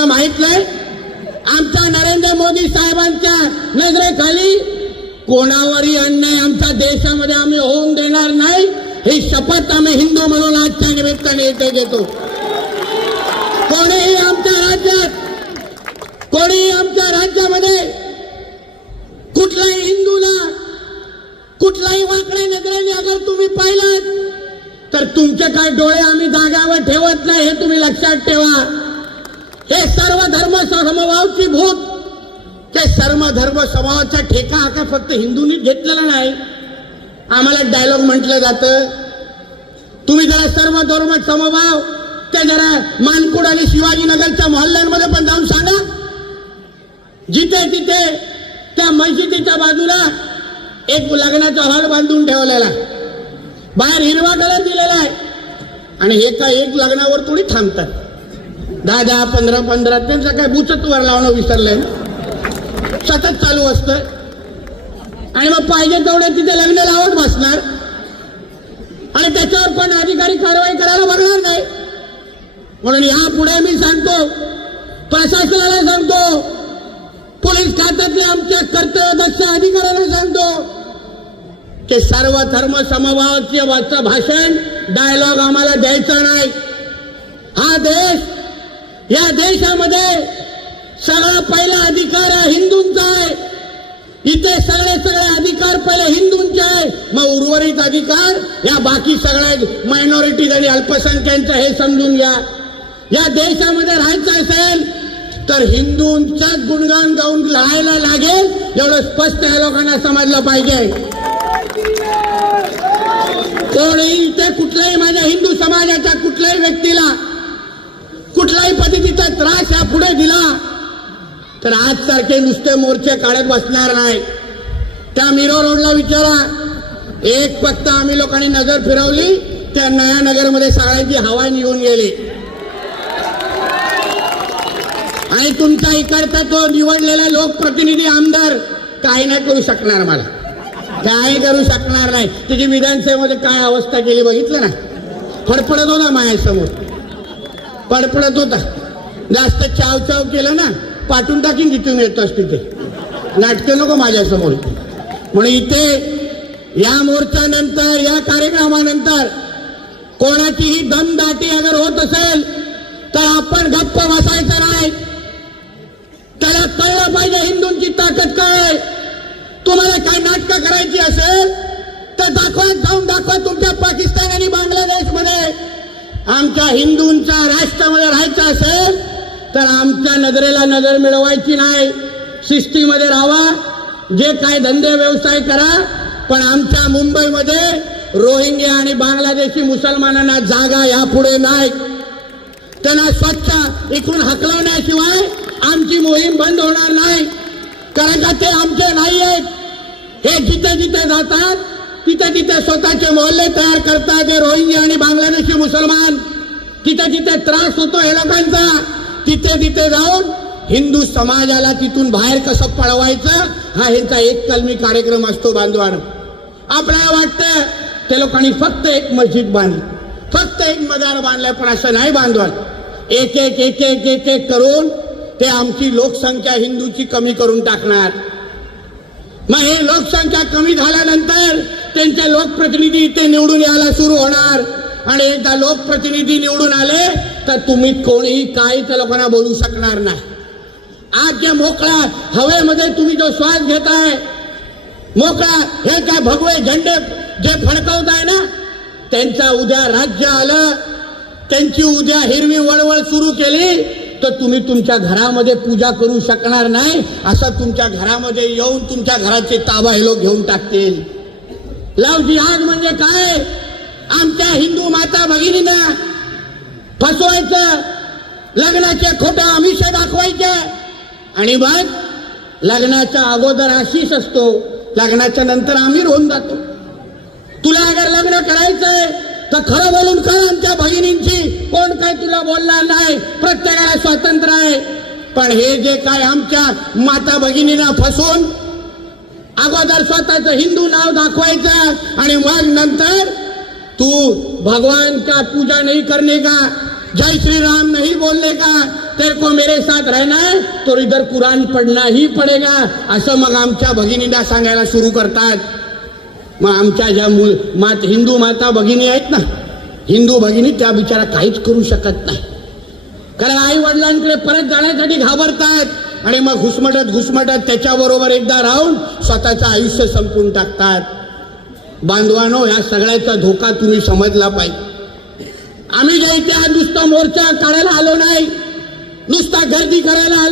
तुम्हाला माहित नाही? आमच्या नरेंद्र मोदी साहेबांच्या नजरेखाली कोणावरही अन्याय आमच्या देशामध्ये आम्ही होऊन देणार नाही, ही शपथ आम्ही हिंदू म्हणून आजच्या निमित्ताने इथे घेतो. कोणीही आमच्या राज्यामध्ये कुठल्याही हिंदूला कुठल्याही वाकड्या नजरेने अगर तुम्ही पाहिलात तर तुमचे काय डोळे आम्ही जाग्यावर ठेवत नाही, हे तुम्ही लक्षात ठेवा. हे सर्व धर्म समभावाची भूत, ते सर्व धर्म समभावाचा ठेका हा काय फक्त हिंदूंनीच घेतलेला नाही. आम्हाला डायलॉग म्हटलं जातं, तुम्ही जरा सर्व धर्म समभाव ते जरा मानकुड आणि शिवाजीनगरच्या मोहल्ल्यांमध्ये पण जाऊन सांगा. जिथे तिथे त्या मस्जिदीच्या बाजूला एक लग्नाचा हॉल बांधून ठेवलेला, बाहेर हिरवा कलर दिलेला आहे, आणि एक लग्नावर थोडी थांबतात. 10 15 त्यांचं काय बुचतवर लावणं विसरलंय, सतत चालू असतं. आणि मग पाहिजे तेवढे तिथे लग्न लावत बसणार, आणि त्याच्यावर पण अधिकारी कारवाई करायला बघणार नाही. म्हणून यापुढे मी सांगतो, प्रशासनाला सांगतो, पोलीस खात्यातल्या आमच्या कर्तव्यदक्ष अधिकाऱ्यांना सांगतो, ते सर्व धर्म समभावाचं भाषण डायलॉग आम्हाला द्यायचा नाही. हा देश, या देशामध्ये सगळा पहिला अधिकार हिंदूंचा आहे. इथे सगळे अधिकार पहिले हिंदूंचे आहे, मग उर्वरित अधिकार या बाकी सगळ्या मायनॉरिटीज आणि अल्पसंख्याकांचं, हे समजून घ्या. या देशामध्ये राहायचं असेल तर हिंदूंचाच गुणगान गाऊन राहायला लागेल, एवढं स्पष्ट या लोकांना समजलं पाहिजे. कोणीही इथे कुठल्याही माझ्या हिंदू समाजाच्या कुठल्याही व्यक्तीला कुठल्याही पद्धतीचा त्रास यापुढे दिला तर आज सारखे नुसते मोर्चे काढत बसणार नाही. त्या मीरा रोडला विचारा, एक फक्त आम्ही लोकांनी नजर फिरवली, त्या नया नगरमध्ये सगळ्यांची हवा निघून गेली. आणि तुमचा इकडचा तो निवडलेला लोकप्रतिनिधी आमदार काही नाही करू शकणार, मला काही करू शकणार नाही. त्याची विधानसभेमध्ये काय अवस्था केली बघितलं ना, फडफडत होता माझ्यासमोर, फडफडत होता. जास्त चाव केलं ना पाठवून टाकीन जिथून येतोस तिथे, नाटकं नको माझ्यासमोर. म्हणून इथे या मोर्चानंतर, या कार्यक्रमानंतर कोणाचीही दमदाटी अगर होत असेल तर आपण गप्प बसायचं नाही. त्याला कळलं पाहिजे हिंदूंची ताकद काय. तुम्हाला काय नाटकं करायची असेल तर जाऊन दाखवा तुमच्या पाकिस्तान आणि बांगलादेशमध्ये. आमच्या हिंदूंच्या राष्ट्रामध्ये राहायचं असेल तर आमच्या नजरेला नजर मिळवायची नाही, शिस्तीमध्ये राहा, जे काय धंदे व्यवसाय करा, पण आमच्या मुंबईमध्ये रोहिंग्या आणि बांगलादेशी मुसलमानांना जागा यापुढे नाही. त्यांना स्वच्छ इकडून हकलवण्याशिवाय आमची मोहीम बंद होणार नाही. कारण का ते आमचे नाही आहेत. हे जिथे जिथे जातात तिथे स्वतःचे मोहल्ले तयार करतात. हे रोहिंग्या आणि बांगलादेशी मुसलमान, तिथे त्रास होतो हे लोकांचा, तिथे जाऊन हिंदू समाजाला तिथून बाहेर कसं पळवायचं, हा ह्यांचा एक कलमी कार्यक्रम असतो. बांधवान, आपल्याला वाटतं ते लोकांनी फक्त एक मस्जिद बांधली, फक्त एक मजार बांधलाय, पण असं नाही बांधवान. एक एक करून ते आमची लोकसंख्या हिंदूची कमी करून टाकणार. मग हे लोकसंख्या कमी झाल्यानंतर त्यांचे लोकप्रतिनिधी इथे निवडून यायला सुरू होणार. आणि एकदा लोकप्रतिनिधी निवडून आले तर तुम्ही कोणीही काही त्या लोकांना बोलू शकणार नाही. आज जे मोकळा हवेमध्ये तुम्ही जो श्वास घेताय, मोकळा हे काय भगवे झेंडे जे फडकवताय ना, त्यांचा उद्या राज्य आलं, त्यांची उद्या हिरवी वळवळ सुरू केली तर तुम्ही तुमच्या घरामध्ये पूजा करू शकणार नाही. असं तुमच्या घरामध्ये येऊन तुमच्या घराचे ताबा हे लोक घेऊन टाकतील. लव्ह जिहाद म्हणजे काय? आमच्या हिंदू माता भगिनींना फसवायचं, लग्नाचे खोटे आमिष दाखवायचे, आणि मग लग्नाच्या अगोदर आशिष असतो, लग्नाच्या नंतर आमिर होऊन जातो. तुला अगर लग्न करायचंय तर खरं बोलून कर आमच्या भगिनींची, कोण काय तुला बोलणार नाही, प्रत्येकाला स्वातंत्र्य आहे. पण हे जे काय आमच्या माता भगिनींना फसवून अगोदर स्वतःचं हिंदू नाव दाखवायचं आणि मग नंतर तू भगवान का पूजा नहीं करने का, जय श्री राम नहीं बोलने का, तेरे को मेरे साथ रहना है तो इधर कुरान पढ़ना ही पडेगा, असं मग आमच्या भगिनींना सांगायला सुरू करतात. मग आमच्या ज्या हिंदू माता भगिनी आहेत ना, हिंदू भगिनी, त्या बिचारा काहीच करू शकत नाही, कारण आई वडिलांकडे परत जाण्यासाठी घाबरतात आणि मग घुसमटत त्याच्याबरोबर एकदा राहून स्वतःचं आयुष्य संपून टाकतात. बांधवानो, या सगळ्याचा धोका तुम्ही समजला पाहिजे. आम्ही ज्या इथे नुसता मोर्चा काढायला आलो नाही, नुसता गर्दी करायला आलो